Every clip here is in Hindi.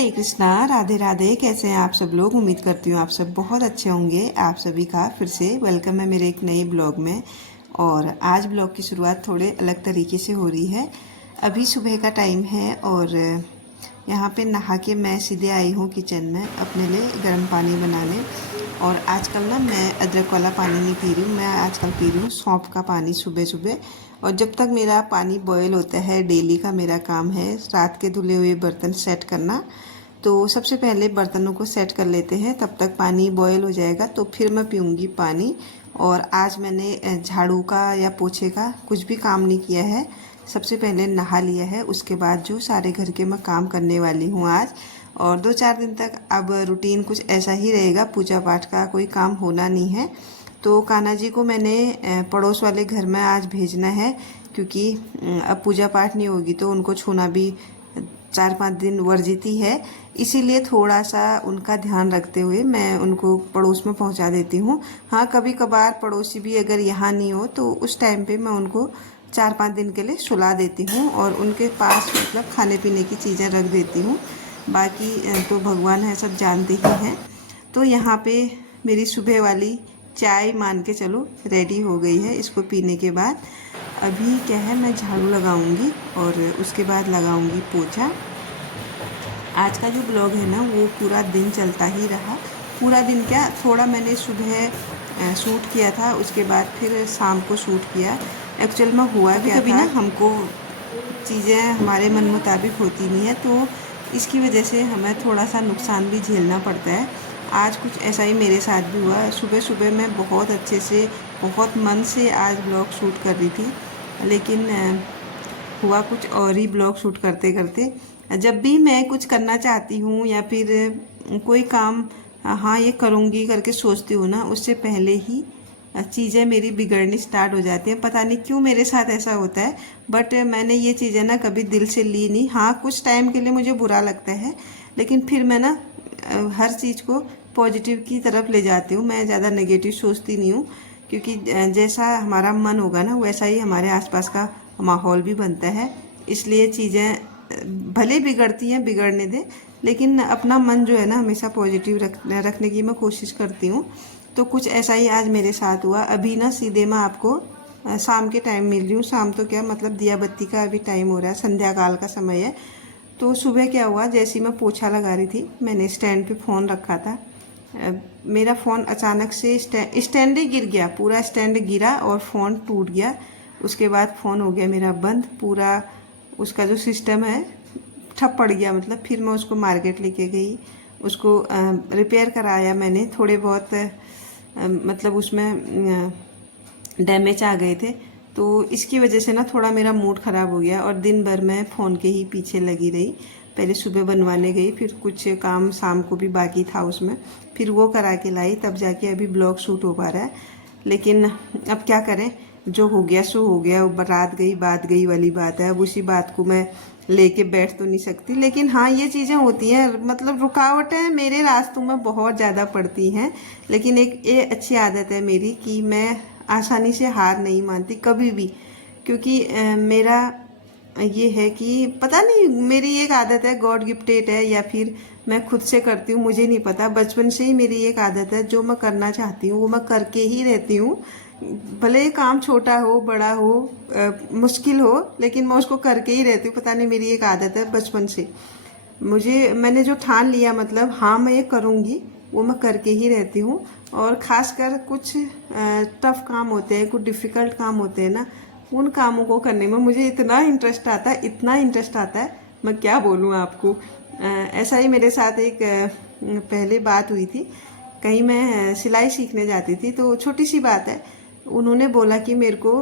हरे कृष्णा, राधे राधे। कैसे हैं आप सब लोग? उम्मीद करती हूँ आप सब बहुत अच्छे होंगे। आप सभी का फिर से वेलकम है मेरे एक नए ब्लॉग में। और आज ब्लॉग की शुरुआत थोड़े अलग तरीके से हो रही है। अभी सुबह का टाइम है और यहाँ पे नहा के मैं सीधे आई हूँ किचन में अपने लिए गर्म पानी बनाने। और आजकल ना मैं अदरक वाला पानी नहीं पी रही हूँ, मैं आजकल पी रही हूँ सौंफ का पानी सुबह सुबह। और जब तक मेरा पानी बॉयल होता है, डेली का मेरा काम है रात के धुले हुए बर्तन सेट करना। तो सबसे पहले बर्तनों को सेट कर लेते हैं, तब तक पानी बॉयल हो जाएगा तो फिर मैं पीऊँगी पानी। और आज मैंने झाड़ू का या पोछे का कुछ भी काम नहीं किया है। सबसे पहले नहा लिया है, उसके बाद जो सारे घर के मैं काम करने वाली हूँ आज। और 2-4 दिन तक अब रूटीन कुछ ऐसा ही रहेगा, पूजा पाठ का कोई काम होना नहीं है। तो कान्हा जी को मैंने पड़ोस वाले घर में आज भेजना है, क्योंकि अब पूजा पाठ नहीं होगी तो उनको छूना भी 4-5 दिन वर्जित ही है। इसीलिए थोड़ा सा उनका ध्यान रखते हुए मैं उनको पड़ोस में पहुंचा देती हूँ। हाँ, कभी कभार पड़ोसी भी अगर यहाँ नहीं हो तो उस टाइम पे मैं उनको 4-5 दिन के लिए सुला देती हूँ और उनके पास मतलब खाने पीने की चीज़ें रख देती हूँ। बाकी तो भगवान है, सब जानते ही हैं। तो यहाँ पे मेरी सुबह वाली चाय मान के चलो रेडी हो गई है। इसको पीने के बाद अभी क्या है, मैं झाड़ू लगाऊंगी और उसके बाद लगाऊंगी पोछा। आज का जो ब्लॉग है ना वो पूरा दिन चलता ही रहा। पूरा दिन क्या, थोड़ा मैंने सुबह शूट किया था, उसके बाद फिर शाम को शूट किया। एक्चुअल में हुआ क्या था, ना हमको चीज़ें हमारे मन मुताबिक होती नहीं है, तो इसकी वजह से हमें थोड़ा सा नुकसान भी झेलना पड़ता है। आज कुछ ऐसा ही मेरे साथ भी हुआ। सुबह सुबह मैं बहुत अच्छे से, बहुत मन से आज ब्लॉग शूट कर रही थी, लेकिन हुआ कुछ और ही। ब्लॉग शूट करते करते जब भी मैं कुछ करना चाहती हूँ या फिर कोई काम हाँ ये करूँगी करके सोचती हूँ ना, उससे पहले ही चीज़ें मेरी बिगड़नी स्टार्ट हो जाती हैं। पता नहीं क्यों मेरे साथ ऐसा होता है, बट मैंने ये चीज़ें ना कभी दिल से ली नहीं। हाँ, कुछ टाइम के लिए मुझे बुरा लगता है, लेकिन फिर मैं ना हर चीज़ को पॉजिटिव की तरफ ले जाती हूँ। मैं ज़्यादा नेगेटिव सोचती नहीं हूँ, क्योंकि जैसा हमारा मन होगा ना वैसा ही हमारे आसपास का माहौल भी बनता है। इसलिए चीज़ें भले बिगड़ती हैं, बिगड़ने दें, लेकिन अपना मन जो है ना हमेशा पॉजिटिव रखने की मैं कोशिश करती हूँ। तो कुछ ऐसा ही आज मेरे साथ हुआ। अभी ना सीधे मैं आपको शाम के टाइम मिल रही हूँ। शाम तो क्या मतलब दिया बत्ती का अभी टाइम हो रहा है, संध्या काल का समय है। तो सुबह क्या हुआ, जैसे ही मैं पोछा लगा रही थी, मैंने स्टैंड पे फ़ोन रखा था। मेरा फ़ोन अचानक से स्टैंड ही गिर गया, पूरा स्टैंड गिरा और फ़ोन टूट गया। उसके बाद फ़ोन हो गया मेरा बंद, पूरा उसका जो सिस्टम है ठप पड़ गया। मतलब फिर मैं उसको मार्केट लेके गई, उसको रिपेयर कराया मैंने। थोड़े बहुत मतलब उसमें डैमेज आ गए थे, तो इसकी वजह से ना थोड़ा मेरा मूड ख़राब हो गया और दिन भर मैं फ़ोन के ही पीछे लगी रही। पहले सुबह बनवाने गई, फिर कुछ काम शाम को भी बाकी था उसमें, फिर वो करा के लाई, तब जाके अभी ब्लॉग शूट हो पा रहा है। लेकिन अब क्या करें, जो हो गया सो हो गया। बारात गई बात गई वाली बात है। अब उसी बात को मैं लेके बैठ तो नहीं सकती, लेकिन हाँ ये चीज़ें होती हैं। मतलब रुकावटें मेरे रास्तों में बहुत ज़्यादा पड़ती हैं, लेकिन एक ये अच्छी आदत है मेरी कि मैं आसानी से हार नहीं मानती कभी भी। क्योंकि मेरा ये है कि पता नहीं, मेरी एक आदत है, गॉड गिफ्टेड है या फिर मैं खुद से करती हूँ, मुझे नहीं पता। बचपन से ही मेरी एक आदत है, जो मैं करना चाहती हूँ वो मैं करके ही रहती हूँ। भले काम छोटा हो, बड़ा हो, मुश्किल हो, लेकिन मैं उसको करके ही रहती हूँ। पता नहीं, मेरी एक आदत है बचपन से। मैंने जो ठान लिया, मतलब हाँ मैं ये करूँगी, वो मैं करके ही रहती हूँ। और ख़ासकर कुछ टफ़ काम होते हैं, कुछ डिफ़िकल्ट काम होते हैं ना, उन कामों को करने में मुझे इतना इंटरेस्ट आता है, इतना इंटरेस्ट आता है, मैं क्या बोलूँ आपको। ऐसा ही मेरे साथ एक पहले बात हुई थी। कहीं मैं सिलाई सीखने जाती थी, तो छोटी सी बात है, उन्होंने बोला कि मेरे को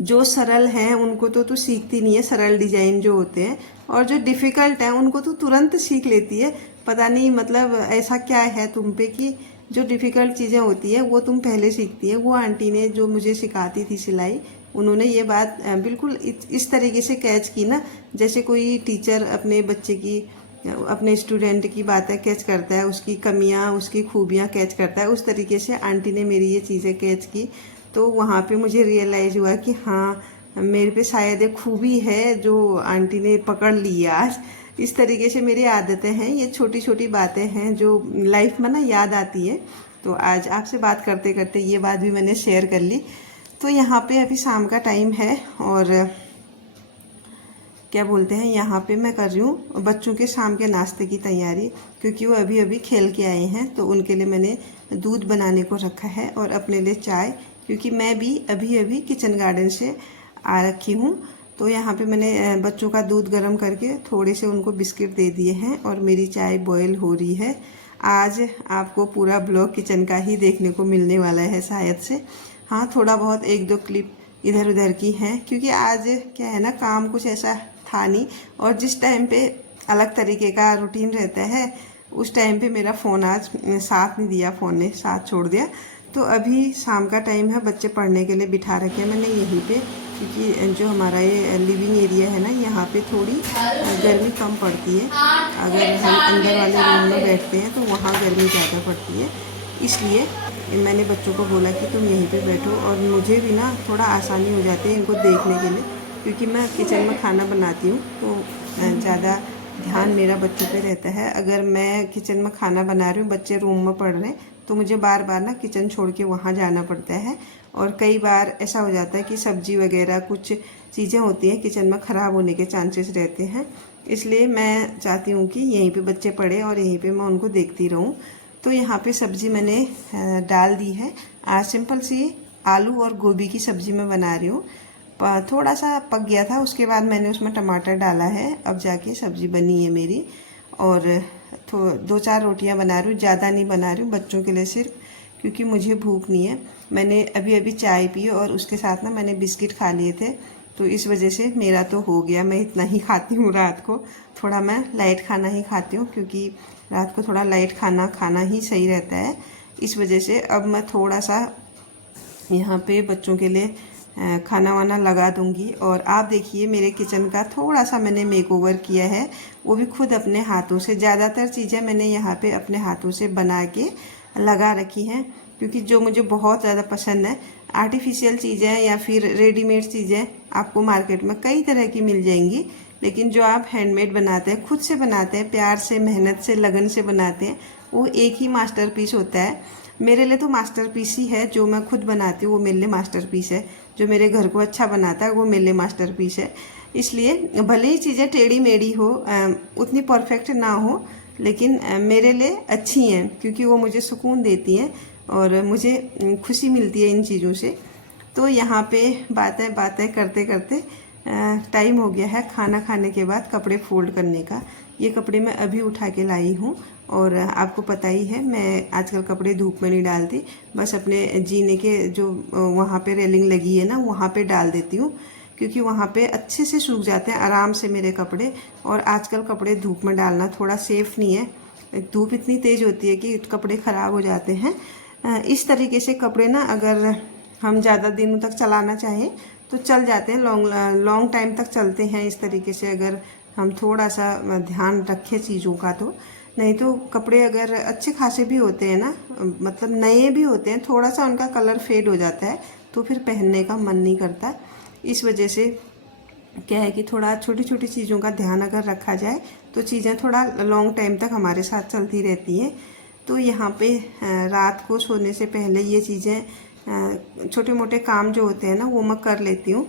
जो सरल हैं उनको तो तू सीखती नहीं है, सरल डिजाइन जो होते हैं, और जो डिफ़िकल्ट हैं उनको तू तुरंत सीख लेती है। पता नहीं मतलब ऐसा क्या है तुम पे कि जो डिफ़िकल्ट चीज़ें होती है वो तुम पहले सीखती है। वो आंटी ने जो मुझे सिखाती थी सिलाई, उन्होंने ये बात बिल्कुल इस तरीके से कैच की ना, जैसे कोई टीचर अपने बच्चे की, अपने स्टूडेंट की बातें कैच करता है, उसकी कमियां उसकी खूबियां कैच करता है, उस तरीके से आंटी ने मेरी ये चीज़ें कैच की। तो वहाँ पे मुझे रियलाइज़ हुआ कि हाँ मेरे पे शायद एक खूबी है जो आंटी ने पकड़ ली है आज। इस तरीके से मेरी आदतें हैं, ये छोटी छोटी बातें हैं जो लाइफ में ना याद आती है। तो आज आपसे बात करते करते ये बात भी मैंने शेयर कर ली। तो यहाँ पे अभी शाम का टाइम है और क्या बोलते हैं, यहाँ पे मैं कर रही हूँ बच्चों के शाम के नाश्ते की तैयारी, क्योंकि वो अभी अभी खेल के आए हैं। तो उनके लिए मैंने दूध बनाने को रखा है और अपने लिए चाय, क्योंकि मैं भी अभी अभी किचन गार्डन से आ रखी हूँ। तो यहाँ पे मैंने बच्चों का दूध गर्म करके थोड़े से उनको बिस्किट दे दिए हैं और मेरी चाय बॉयल हो रही है। आज आपको पूरा ब्लॉग किचन का ही देखने को मिलने वाला है शायद से। हाँ, थोड़ा बहुत एक दो क्लिप इधर उधर की हैं, क्योंकि आज क्या है ना, काम कुछ ऐसा था नहीं और जिस टाइम पे अलग तरीके का रूटीन रहता है उस टाइम पे मेरा फ़ोन आज साथ नहीं दिया, फ़ोन ने साथ छोड़ दिया। तो अभी शाम का टाइम है, बच्चे पढ़ने के लिए बिठा रखे हैं मैंने यहीं पे, क्योंकि जो हमारा ये लिविंग एरिया है ना, यहाँ पे थोड़ी गर्मी कम पड़ती है। अगर हम अंदर वाले रूम में बैठते हैं तो वहाँ गर्मी ज़्यादा पड़ती है, इसलिए मैंने बच्चों को बोला कि तुम यहीं पे बैठो। और मुझे भी ना थोड़ा आसानी हो जाती है इनको देखने के लिए, क्योंकि मैं किचन में खाना बनाती हूँ तो ज़्यादा ध्यान मेरा बच्चों पे रहता है। अगर मैं किचन में खाना बना रही हूँ, बच्चे रूम में पढ़ रहे हैं, तो मुझे बार बार ना किचन छोड़ के वहाँ जाना पड़ता है। और कई बार ऐसा हो जाता है कि सब्जी वगैरह कुछ चीज़ें होती हैं किचन में ख़राब होने के चांसेस रहते हैं, इसलिए मैं चाहती हूँ कि यहीं पे बच्चे पढ़े और यहीं पे मैं उनको देखती रहूँ। तो यहाँ पे सब्ज़ी मैंने डाल दी है। आज सिंपल सी आलू और गोभी की सब्ज़ी मैं बना रही हूँ। थोड़ा सा पक गया था, उसके बाद मैंने उसमें टमाटर डाला है, अब जाके सब्ज़ी बनी है मेरी। और दो चार रोटियां बना रही हूँ, ज़्यादा नहीं बना रही हूँ, बच्चों के लिए सिर्फ, क्योंकि मुझे भूख नहीं है। मैंने अभी अभी चाय पी और उसके साथ ना मैंने बिस्किट खा लिए थे, तो इस वजह से मेरा तो हो गया। मैं इतना ही खाती हूँ रात को, थोड़ा मैं लाइट खाना ही खाती हूँ, क्योंकि रात को थोड़ा लाइट खाना ही सही रहता है। इस वजह से अब मैं थोड़ा सा यहाँ पे बच्चों के लिए खाना वाना लगा दूंगी। और आप देखिए मेरे किचन का थोड़ा सा मैंने मेकओवर किया है, वो भी खुद अपने हाथों से। ज़्यादातर चीज़ें मैंने यहाँ पे अपने हाथों से बना के लगा रखी हैं, क्योंकि जो मुझे बहुत ज़्यादा पसंद है। आर्टिफिशियल चीज़ें या फिर रेडीमेड चीज़ें आपको मार्केट में कई तरह की मिल जाएंगी, लेकिन जो आप हैंडमेड बनाते हैं, खुद से बनाते हैं, प्यार से, मेहनत से, लगन से बनाते हैं, वो एक ही मास्टरपीस होता है। मेरे लिए तो मास्टरपीस ही है, जो मैं खुद बनाती हूँ वो मेरे लिए मास्टरपीस है। जो मेरे घर को अच्छा बनाता है वो मेरे लिए मास्टरपीस है। इसलिए भले ही चीज़ें टेढ़ी मेढ़ी हो, उतनी परफेक्ट ना हो, लेकिन मेरे लिए अच्छी हैं, क्योंकि वो मुझे सुकून देती हैं और मुझे खुशी मिलती है इन चीज़ों से। तो यहाँ पे बातें करते करते टाइम हो गया है खाना खाने के बाद कपड़े फोल्ड करने का। ये कपड़े मैं अभी उठा के लाई हूँ और आपको पता ही है मैं आजकल कपड़े धूप में नहीं डालती, बस अपने जीने के जो वहाँ पे रेलिंग लगी है ना, वहाँ पे डाल देती हूँ, क्योंकि वहाँ पे अच्छे से सूख जाते हैं आराम से मेरे कपड़े। और आजकल कपड़े धूप में डालना थोड़ा सेफ नहीं है, धूप इतनी तेज़ होती है कि कपड़े ख़राब हो जाते हैं। इस तरीके से कपड़े ना अगर हम ज़्यादा दिनों तक चलाना चाहें तो चल जाते हैं, लॉन्ग टाइम तक चलते हैं इस तरीके से, अगर हम थोड़ा सा ध्यान रखें चीज़ों का। तो नहीं तो कपड़े अगर अच्छे खासे भी होते हैं ना, मतलब नए भी होते हैं, थोड़ा सा उनका कलर फेड हो जाता है तो फिर पहनने का मन नहीं करता। इस वजह से क्या है कि थोड़ा छोटी छोटी चीज़ों का ध्यान अगर रखा जाए तो चीज़ें थोड़ा लॉन्ग टाइम तक हमारे साथ चलती रहती हैं। तो यहाँ पे रात को सोने से पहले ये चीज़ें छोटे मोटे काम जो होते हैं ना वो मैं कर लेती हूँ,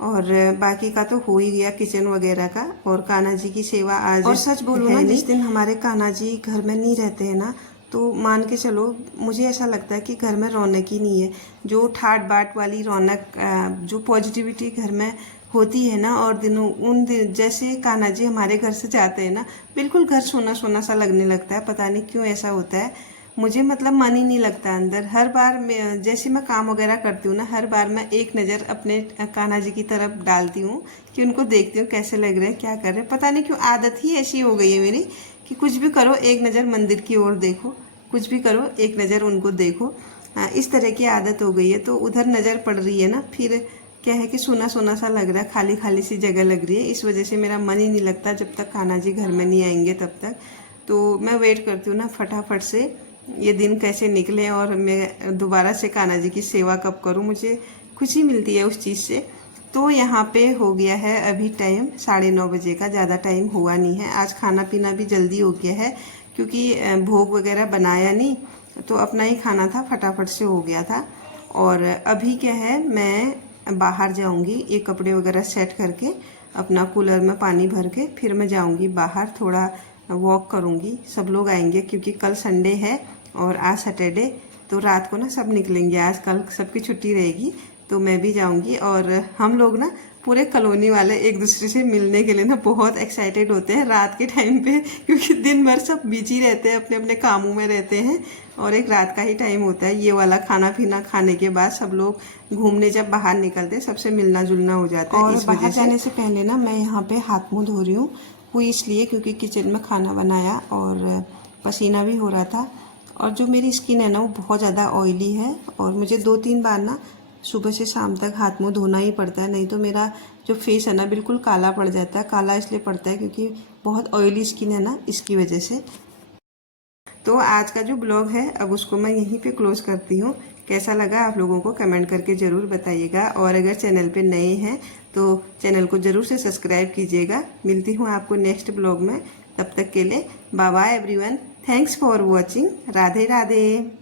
और बाकी का तो हो ही गया किचन वगैरह का। और कान्हा जी की सेवा आज, और सच बोलूँ ना, जिस दिन हमारे कान्हा जी घर में नहीं रहते हैं ना, तो मान के चलो मुझे ऐसा लगता है कि घर में रौनक ही नहीं है। जो ठाट बाट वाली रौनक, जो पॉजिटिविटी घर में होती है ना, और उन दिन जैसे कान्हा जी हमारे घर से जाते हैं ना, बिल्कुल घर सोना सोना सा लगने लगता है। पता नहीं क्यों ऐसा होता है, मुझे मतलब मन ही नहीं लगता अंदर। हर बार जैसे मैं काम वगैरह करती हूँ ना, हर बार मैं एक नज़र अपने कान्हा जी की तरफ डालती हूँ कि उनको देखती हूँ कैसे लग रहे हैं, क्या कर रहे हैं। पता नहीं क्यों आदत ही ऐसी हो गई है मेरी कि कुछ भी करो एक नज़र मंदिर की ओर देखो, कुछ भी करो एक नज़र उनको देखो। इस तरह की आदत हो गई है। तो उधर नज़र पड़ रही है ना, फिर क्या है कि सोना सोना सा लग रहा है, खाली खाली सी जगह लग रही है। इस वजह से मेरा मन ही नहीं लगता जब तक कान्हा जी घर में नहीं आएंगे तब तक। तो मैं वेट करती हूँ ना फटाफट से ये दिन कैसे निकले और मैं दोबारा से कान्हा जी की सेवा कब करूँ। मुझे खुशी मिलती है उस चीज़ से। तो यहाँ पे हो गया है अभी टाइम 9:30 बजे का, ज़्यादा टाइम हुआ नहीं है। आज खाना पीना भी जल्दी हो गया है क्योंकि भोग वगैरह बनाया नहीं, तो अपना ही खाना था, फटाफट से हो गया था। और अभी क्या है, मैं बाहर जाऊंगी, ये कपड़े वगैरह सेट करके अपना कूलर में पानी भर के फिर मैं जाऊंगी बाहर, थोड़ा वॉक करूंगी। सब लोग आएंगे क्योंकि कल संडे है और आज सैटरडे, तो रात को ना सब निकलेंगे। आज कल सबकी छुट्टी रहेगी तो मैं भी जाऊंगी। और हम लोग ना पूरे कॉलोनी वाले एक दूसरे से मिलने के लिए ना बहुत एक्साइटेड होते हैं रात के टाइम पे, क्योंकि दिन भर सब बिजी रहते हैं, अपने अपने कामों में रहते हैं, और एक रात का ही टाइम होता है ये वाला। खाना पीना खाने के बाद सब लोग घूमने जब बाहर निकलते हैं, सबसे मिलना जुलना हो जाता है। और बाहर जाने से पहले ना मैं यहाँ पे हाथ मुँह धो रही हूँ, वो इसलिए क्योंकि किचन में खाना बनाया और पसीना भी हो रहा था। और जो मेरी स्किन है ना वो बहुत ज़्यादा ऑयली है, और मुझे 2-3 बार ना सुबह से शाम तक हाथ मुंह धोना ही पड़ता है, नहीं तो मेरा जो फेस है ना बिल्कुल काला पड़ जाता है। काला इसलिए पड़ता है क्योंकि बहुत ऑयली स्किन है ना, इसकी वजह से। तो आज का जो ब्लॉग है अब उसको मैं यहीं पे क्लोज करती हूँ। कैसा लगा आप लोगों को कमेंट करके ज़रूर बताइएगा, और अगर चैनल पे नए हैं तो चैनल को ज़रूर से सब्सक्राइब कीजिएगा। मिलती हूँ आपको नेक्स्ट ब्लॉग में, तब तक के लिए bye bye everyone. Thanks for watching. Radhe Radhe.